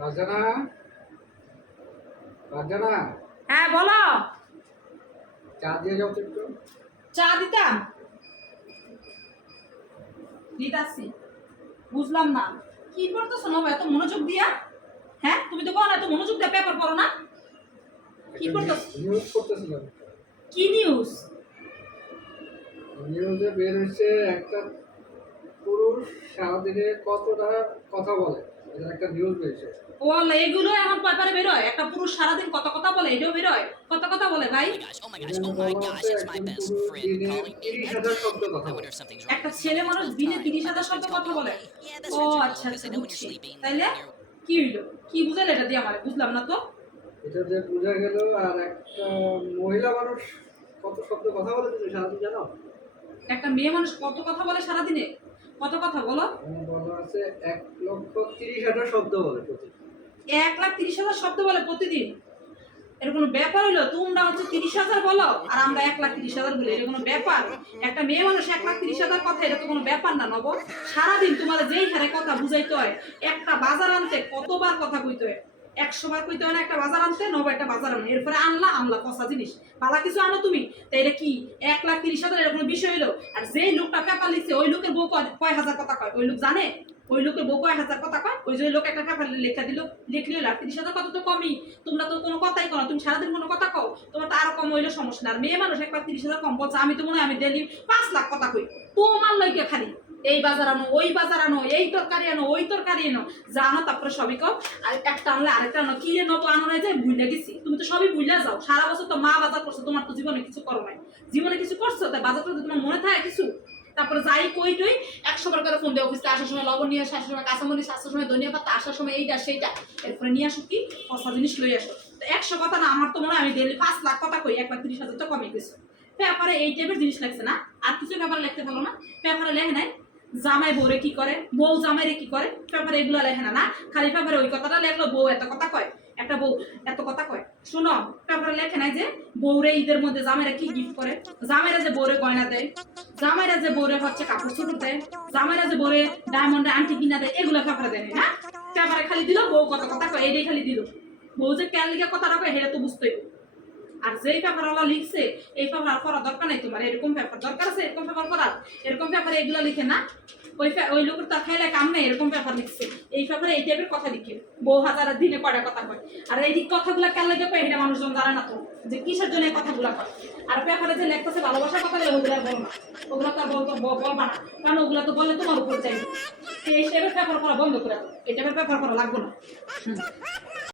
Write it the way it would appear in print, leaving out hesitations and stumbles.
রাজানা, রাজানা, হ্যাঁ বলো। চা দিয়ে যাও তো একটু। চা দিতাম, দিতাছি। বুঝলাম না কি পড়তেছো না এত মনোযোগ দিয়া? হ্যাঁ তুমি তো বলো এত মনোযোগ দিয়ে পেপার পড়ো না, কি পড়তেছো? নিউজ করতেছিলাম। কি নিউজ? নিউজে বের হয়েছে একটা পুরুষ সারাদিনে কতটা কথা বলে, এটা একটা নিউজ বেরিয়েছে। ও আল্লাহ, এগুলো এখন পেপারে বেরোয়? একটা পুরুষ সারাদিন কত কথা বলে এটাও বেরোয়? কত কথা বলে ভাই? এখানে বলা আছে একজন পুরুষ দিনে 30,000 শব্দ কথা বলে। একটা ছেলে মানুষ দিনে 30,000 শব্দ কথা বলে? ও আচ্ছা আচ্ছা, বুঝছি। তাইলে কি হইলো? কি বুঝালে এটা দিয়ে? আমার বুঝলাম না তো। এটা যে বোঝা গেল। আর একটা মহিলা মানুষ কত শব্দ কথা বলে তুমি সারাদিন জানো? একটা মেয়ে মানুষ কত কথা বলে সারাদিনে? কত কথা বলো? এখানে বলা আছে 1,30,000 শব্দ বলে প্রতিদিন। 1,30,000 শব্দ বলে প্রতিদিন? এর কোনো ব্যাপার হলো? তোমরা হচ্ছে 30,000 বলো আর আমরা 1,30,000 বলি, এটা কোনো ব্যাপার? একটা মেয়ে মানুষ 1,30,000 কথা, এটা তো কোনো ব্যাপার না নব। সারাদিন তোমার যেই হারে কথা বুঝাইতে হয়, একটা বাজার আনতে কতবার কথা কইতে হয়? 100 বার কইতে হয় না একটা বাজার আনতে? নব একটা বাজার আনো, এরপরে আনলা পচা জিনিস, পালা কিছু আনো তুমি। তো এটা কি 1,30,000? এটা কোনো বিষয় হলো? আর যেই লোকটা পেপার লিখছে ওই লোকের বউ কয় হাজার কথা কয় ওই লোক জানে? ওই লোকের বউ কয় হাজার কথা কয়? ওই যে লোক একটা পেপার লেখা দিল, লিখলে 1,30,000 কথা তো কমই। তোমরা তো কোনো কথাই কো না, তুমি সারাদিন কোনো কথা কও, তোমার তো আরো কম হইলে সমস্যা না। আর মেয়ে মানুষ 1,30,000 কম বলছে? আমি তো মনে হয় আমি ডেলি 5 লাখ কথা কই তোমার লইকে খালি। এই বাজার আনো, ওই বাজার আনো, এই তরকারি আনো, ওই তরকারি আনো, যা আনো তারপরে সবই কও। আর একটা আনলে আরেকটা আনো, কি রে নবো আনো নাই যায় ভুলে গেছি। তুমি তো সবই ভুলে যাও, সারা বছর তো মা বাজার করছো, তোমার তো জীবনে কিছু করো নাই। জীবনে কিছু করছো তা বাজার করতে তোমার মনে থাকে কিছু? তারপরে যাই কই টই 100 বার করে ফোন দিয়ে অফিসে আসার সময় লবণ নিয়ে আসো, আসার সময় কাঁচামরিচ, আসার সময় ধনিয়া পাতা, আসার সময় এইটা সেইটা, এরপরে নিয়ে আসো কি পচা জিনিস লই আসো। তো 100 কথা না, আমার তো মনে হয় আমি ডেলি 5 লাখ কথা কই, 1,30,000 তো কমে গেছে। পেপারে এই টাইপের জিনিস লাগছে না? আর কিছু পেপারে লিখতে পারলো না? পেপারে লেখে নাই জামাই বউরে কি করে, বউ জামাইরে কি করে, পেপারে এগুলো লেখে না। না খালি পেপারে ওই কথাটা লেখলো, বউ এত কথা কয়, একটা বউ এত কথা কয়। শুনো, পেপারে লেখে নাই যে বউরে ঈদের মধ্যে জামাইরা কি গিফট করে, জামাইরা যে বউরে গয়না দেয়, জামাইরা যে বউরে হচ্ছে কাপড় চোপড় দেয়, জামাইরা যে বউরে ডায়মন্ডের আংটি কিনা দেয়, এগুলো পেপারে দেয় না। পেপারে খালি দিল বউ কত কথা কয়, এটাই খালি দিল। বউ যে কেন লিখে কথাটা কয় সেটা তো বুঝতেই। আর যেই পেপারওয়ালা লিখছে এই পেপার করার দরকার নাই তোমার, এরকম পেপার দরকার আছে এরকম পেপার করার? এরকম পেপারে এগুলো লিখে না। ওই লোকের তো খাইলে কাম নেই, এরকম পেপার লিখছে। এই পেপারে এই টাইপের কথা লিখে বউ হাজার দিনে কয়টা কথা কয়। আর এই কথাগুলো কেন লেগে কয় এটা মানুষজন জানে না তো, যে কিসের জন্য এই কথাগুলো কয়। আর পেপারে যে লেখতেছে ভালোবাসার কথা, ওগুলো বলো না, ওগুলো তো বলবা না, কারণ ওগুলো তো বলে তোমার উপর চাইবে। এই টাইপের পেপার পড়া বন্ধ করে দাও, এই টাইপের পেপার পড়া লাগবে না।